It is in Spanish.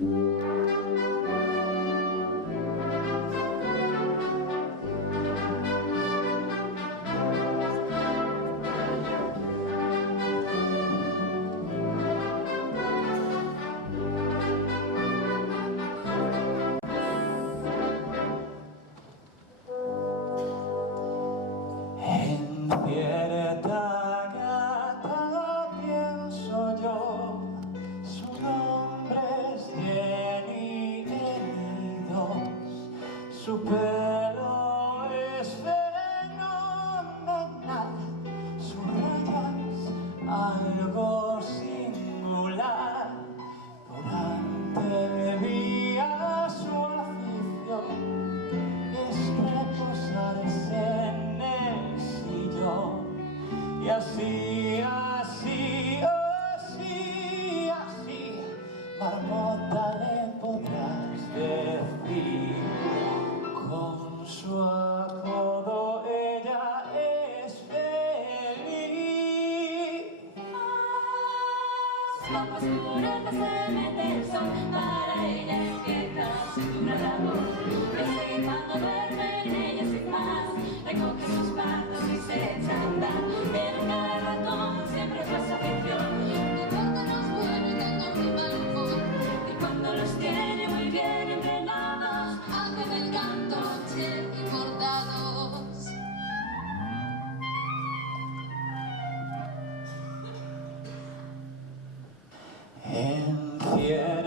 En cierta gata pienso yo, su nombre es Jenny Heridos, su pelo es fenomenal, sus rayas algo singular. Durante el día su afición es reposarse en el sillón, y así, marmota le podrás decir. Con su apodo ella es feliz. Sus ojos puros se mete el sol, para ella es que casi dura la voz. Le sigue cuando duerme en ella sin más, recoge sus patos y se echa a andar. Pero cada ratón siempre fue su afición, de cuando los buenos tengan muy mal humor, y cuando los tiene muy bien entrenados, hacen el canto y bordados. En cierta